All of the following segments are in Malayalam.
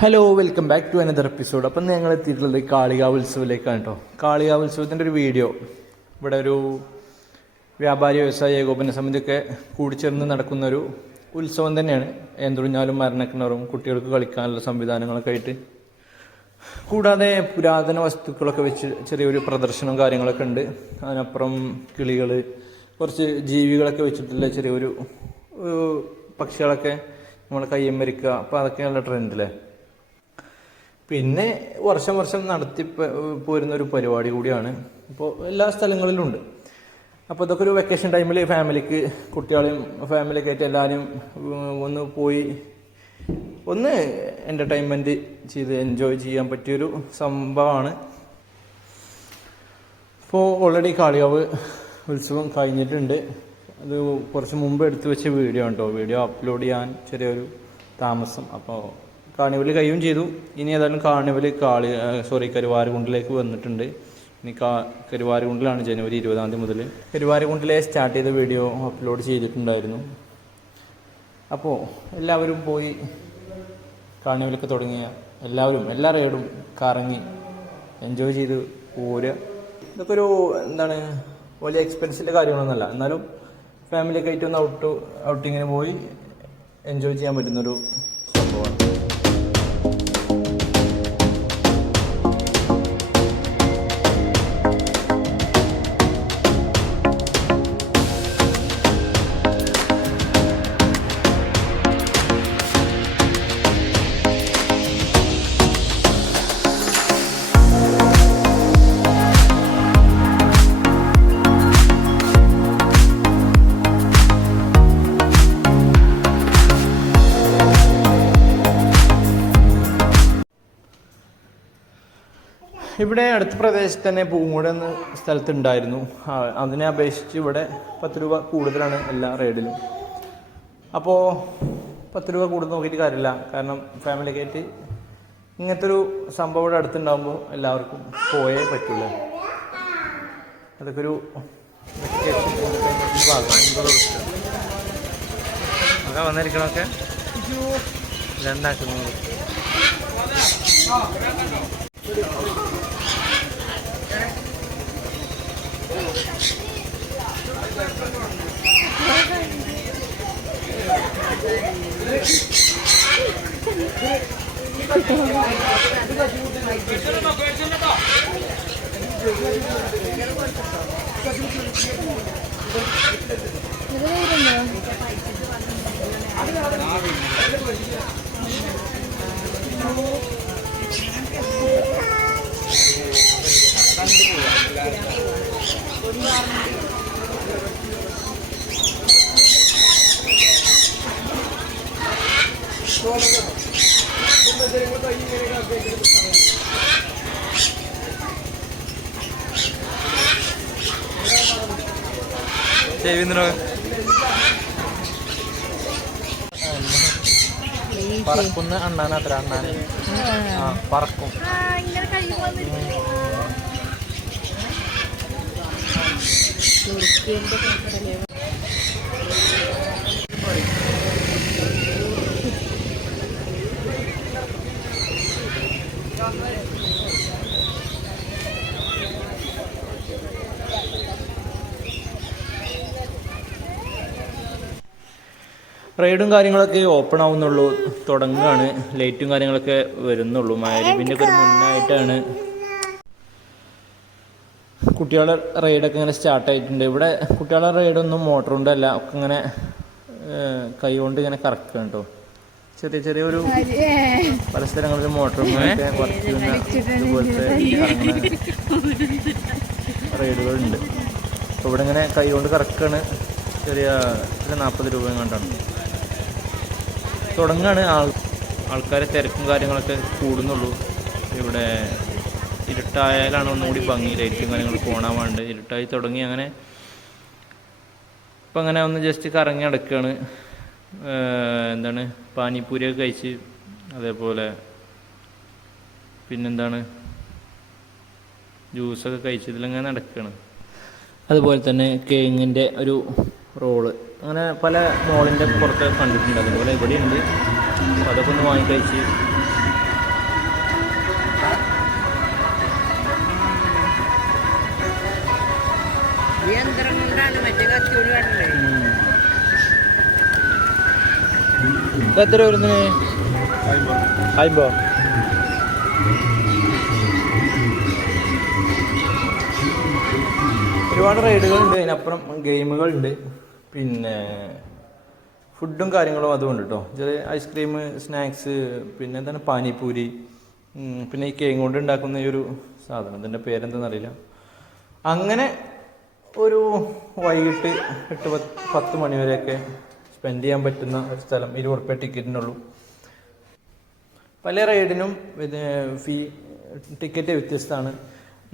Hello welcome back to another episode അപ്പം ഞങ്ങൾ എത്തിയിട്ടുള്ളത് കാളികാ ഉത്സവത്തിലേക്കാണ് കേട്ടോ കാളികാ ഉത്സവത്തിന്റെ ഒരു വീഡിയോ ഇവിടെ ഒരു വ്യാപാരി വ്യവസായ ഏകോപന സമിതിയൊക്കെ കൂടിച്ചേർന്ന് നടക്കുന്ന ഒരു ഉത്സവം തന്നെയാണ്. എന്തുറിഞ്ഞാലും മരണക്കിണറും കുട്ടികൾക്ക് കളിക്കാനുള്ള സംവിധാനങ്ങളൊക്കെ ആയിട്ട്. കൂടാതെ പുരാതന വസ്തുക്കളൊക്കെ വെച്ച് ചെറിയൊരു പ്രദർശനവും കാര്യങ്ങളൊക്കെ ഉണ്ട്. അതിനപ്പുറം കിളികൾ കുറച്ച് ജീവികളൊക്കെ വെച്ചിട്ടുള്ള ചെറിയൊരു പക്ഷികളൊക്കെ നമ്മൾ കയ്യം വരിക്കുക അപ്പോൾ അതൊക്കെയുള്ള ട്രെൻഡില്ലേ പിന്നെ വർഷം വർഷം നടത്തി പോരുന്ന ഒരു പരിപാടി കൂടിയാണ്. ഇപ്പോൾ എല്ലാ സ്ഥലങ്ങളിലും ഉണ്ട് അപ്പോൾ ഇതൊക്കെ ഒരു വെക്കേഷൻ ടൈമിൽ ഫാമിലിക്ക് കുട്ടികളെയും ഫാമിലിയൊക്കെ ആയിട്ട് എല്ലാവരും ഒന്ന് പോയി ഒന്ന് എന്റർടൈൻമെന്റ് ചെയ്ത് എൻജോയ് ചെയ്യാൻ പറ്റിയൊരു സംഭവമാണ് ഇപ്പോൾ ഓൾറെഡി കാളികാവ് ഉത്സവം കഴിഞ്ഞിട്ടുണ്ട്. അത് കുറച്ച് മുമ്പ് എടുത്തു വെച്ച വീഡിയോ ഉണ്ടോ വീഡിയോ അപ്ലോഡ് ചെയ്യാൻ ചെറിയൊരു താമസം. അപ്പോൾ കാണിവൽ കഴിയും ചെയ്തു. ഇനി ഏതായാലും കാണിവലി കാളി സോറി കരുവാരുകുണ്ടിലേക്ക് വന്നിട്ടുണ്ട്. ഇനി കാ കരുവാരുകുണ്ടിലാണ് ജനുവരി ഇരുപതാം തീയതി മുതൽ കരുവാരുകുണ്ടിലെ സ്റ്റാർട്ട് ചെയ്ത വീഡിയോ അപ്ലോഡ് ചെയ്തിട്ടുണ്ടായിരുന്നു. അപ്പോൾ എല്ലാവരും പോയി കാണിവലൊക്കെ തുടങ്ങിയ എല്ലാവരും എല്ലാ റൈഡും കറങ്ങി എൻജോയ് ചെയ്ത് പോരുക. ഇതൊക്കെ ഒരു എന്താണ് വലിയ എക്സ്പെൻസിന്റെ കാര്യങ്ങളൊന്നുമല്ല. എന്നാലും ഫാമിലിയൊക്കെ ആയിട്ട് ഒന്ന് ഔട്ട് ഔട്ടിങ്ങിന് പോയി എൻജോയ് ചെയ്യാൻ പറ്റുന്നൊരു ഇവിടെ അടുത്ത പ്രദേശത്ത് തന്നെ പൂങ്ങോട് എന്ന സ്ഥലത്തുണ്ടായിരുന്നു. അതിനെ അപേക്ഷിച്ച് ഇവിടെ പത്ത് രൂപ കൂടുതലാണ് എല്ലാ റൈഡിലും. അപ്പോൾ പത്ത് രൂപ കൂടുതൽ നോക്കിയിട്ട് കാര്യമില്ല. കാരണം ഫാമിലി കയറ്റി ഇങ്ങനത്തെ ഒരു സംഭവം ഇവിടെ അടുത്തുണ്ടാകുമ്പോൾ എല്ലാവർക്കും പോയേ പറ്റുള്ളൂ. അതൊക്കെ ഒരു വന്നിരിക്കണൊക്കെ വന്നിരിക്കണമൊക്കെ രണ്ടാക്കുന്നു ఎదురైందా Sevinirim. പറക്കുന്ന അണ്ണാൻ അത്ര അണ്ണാൻ. ആ പറക്കും. റൈഡും കാര്യങ്ങളൊക്കെ ഓപ്പൺ ആവുന്നുള്ളൂ. തുടങ്ങുകയാണ്. ലൈറ്റും കാര്യങ്ങളൊക്കെ വരുന്നുള്ളൂ. മാരിബിന്റെ ഒക്കെ ഒരു മുന്നായിട്ടാണ്. കുട്ടികളുടെ റൈഡൊക്കെ ഇങ്ങനെ സ്റ്റാർട്ടായിട്ടുണ്ട് ഇവിടെ കുട്ടികളുടെ റൈഡൊന്നും മോട്ടർ കൊണ്ടല്ല ഒക്കെ ഇങ്ങനെ കൈ കൊണ്ട് ഇങ്ങനെ കറക്കുക കേട്ടോ ചെറിയ ചെറിയൊരു പല സ്ഥലങ്ങളിലും മോട്ടർ വർക്ക് ഇതുപോലത്തെ റൈഡുകളുണ്ട്. അപ്പോൾ ഇവിടെ ഇങ്ങനെ കൈ കൊണ്ട് കറക്കാണ്. ചെറിയ നാൽപ്പത് രൂപ കണ്ടാണ് തുടങ്ങാണ് ആൾ ആൾക്കാരെ തിരക്കും കാര്യങ്ങളൊക്കെ കൂടുന്നുള്ളൂ. ഇവിടെ ഇരുട്ടായാലാണ് ഒന്നുകൂടി ഭംഗി ലൈറ്റും കാര്യങ്ങളൊക്കെ ഓണാൻ വേണ്ട. ഇരുട്ടായി തുടങ്ങി അങ്ങനെ ഇപ്പം അങ്ങനെ ഒന്ന് ജസ്റ്റ് കറങ്ങി നടക്കുകയാണ് എന്താണ് പാനിപ്പൂരിയൊക്കെ കഴിച്ച് അതേപോലെ പിന്നെന്താണ് ജ്യൂസൊക്കെ കഴിച്ച് ഇതിലങ്ങനെ നടക്കുകയാണ് അതുപോലെ തന്നെ കേങ്ങിന്റെ ഒരു റോൾ. അങ്ങനെ പല മോളിന്റെ പുറത്ത് കണ്ടിട്ടുണ്ട്. അതുപോലെ ഇവിടെയുണ്ട്. അപ്പോൾ അതൊക്കെ ഒന്ന് വാങ്ങി കഴിച്ച്. എത്ര വരുന്ന ഒരുപാട് റൈഡുകളുണ്ട്. അതിനപ്പുറം ഗെയിമുകളുണ്ട്. പിന്നെ ഫുഡും കാര്യങ്ങളും അതുകൊണ്ട് കേട്ടോ ചെറിയ ഐസ്ക്രീം സ്നാക്സ് പിന്നെ എന്താണ് പാനിപ്പൂരി പിന്നെ ഈ കേക്ക് കൊണ്ട് ഉണ്ടാക്കുന്ന ഈ ഒരു സാധനം. ഇതിന്റെ പേരെന്താണെന്ന് അറിയില്ല. അങ്ങനെ ഒരു വൈകിട്ട് എട്ട് പത്ത് പത്ത് മണിവരെയൊക്കെ സ്പെൻഡ് ചെയ്യാൻ പറ്റുന്ന ഒരു സ്ഥലം ഇരുപത് റുപ്യ ടിക്കറ്റിനുള്ളൂ. പല റൈഡിനും ഫീ ടിക്കറ്റ് വ്യത്യസ്തമാണ്.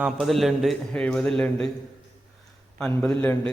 നാൽപ്പതില്ലുണ്ട് എഴുപതില്ലുണ്ട് അൻപതില്ലുണ്ട്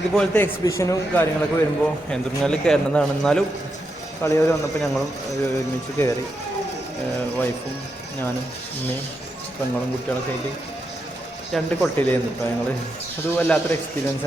ഇതുപോലത്തെ എക്സിബിഷനും കാര്യങ്ങളൊക്കെ വരുമ്പോൾ എന്തുണ്ടെങ്കിൽ കയറുന്നതാണ് എന്നാലും കളിയവർ വന്നപ്പോൾ ഞങ്ങളും ഒരു ഒരുമിച്ച് കയറി വൈഫും ഞാനും ഉമ്മയും പെങ്ങളും കുട്ടികളൊക്കെ ആയിട്ട് രണ്ട് കൊട്ടയിലായിരുന്നു കേട്ടോ ഞങ്ങൾ അത് വല്ലാത്തൊരു എക്സ്പീരിയൻസ്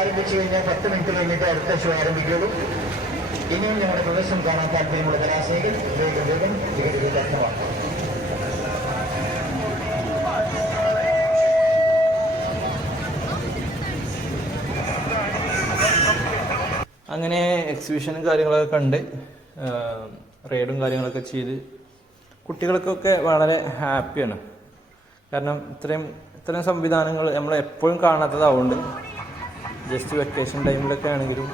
ആരംഭിച്ചു കഴിഞ്ഞാൽ പത്ത് മിനിറ്റ് കഴിഞ്ഞിട്ട് അടുത്ത ഷോ ആരംഭിക്കുള്ളൂ. ഇനിയും നമ്മുടെ പ്രദർശനം കാണാൻ താല്പര്യമുള്ള കലാസ്നേഹികൾ വേഗം വേഗം ടിക്കറ്റ് ലഭ്യമാണ് അങ്ങനെ എക്സിബിഷനും കാര്യങ്ങളൊക്കെ കണ്ട് റൈഡും കാര്യങ്ങളൊക്കെ ചെയ്ത് കുട്ടികൾക്കൊക്കെ വളരെ ഹാപ്പിയാണ് കാരണം ഇത്രയും ഇത്രയും സംവിധാനങ്ങൾ നമ്മൾ എപ്പോഴും കാണാത്തതാവുകൊണ്ട് ജസ്റ്റ് വെക്കേഷൻ ടൈമിലൊക്കെ ആണെങ്കിലും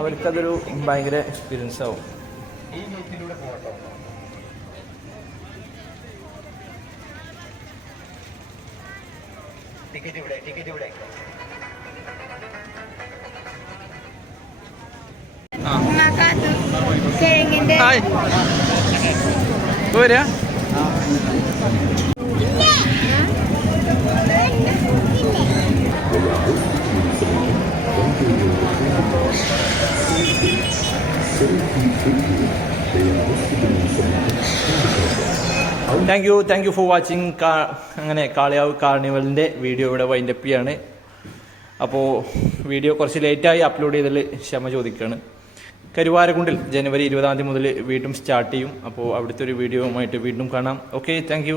അവർക്കതൊരു ഭയങ്കര എക്സ്പീരിയൻസ് ആവും. ടിക്കറ്റ് ഇവിടെ ടിക്കറ്റ് ഇവിടെ. ഹായ് വരാ thank you thank you for watching കാ അങ്ങനെ കാളിയാവ് കാർണിവലിന്റെ വീഡിയോ ഇവിടെ വൈൻഡപ്പ് ചെയ്യാണ്. അപ്പോൾ വീഡിയോ കുറച്ച് ലേറ്റായി അപ്ലോഡ് ചെയ്തതിൽ ക്ഷമ ചോദിക്കുകയാണ് കരുവാരക്കുണ്ടിൽ ജനുവരി ഇരുപതാം തീയതി മുതൽ വീണ്ടും സ്റ്റാർട്ട് ചെയ്യും. അപ്പോൾ അവിടുത്തെ ഒരു വീഡിയോയുമായിട്ട് വീണ്ടും കാണാം. Okay thank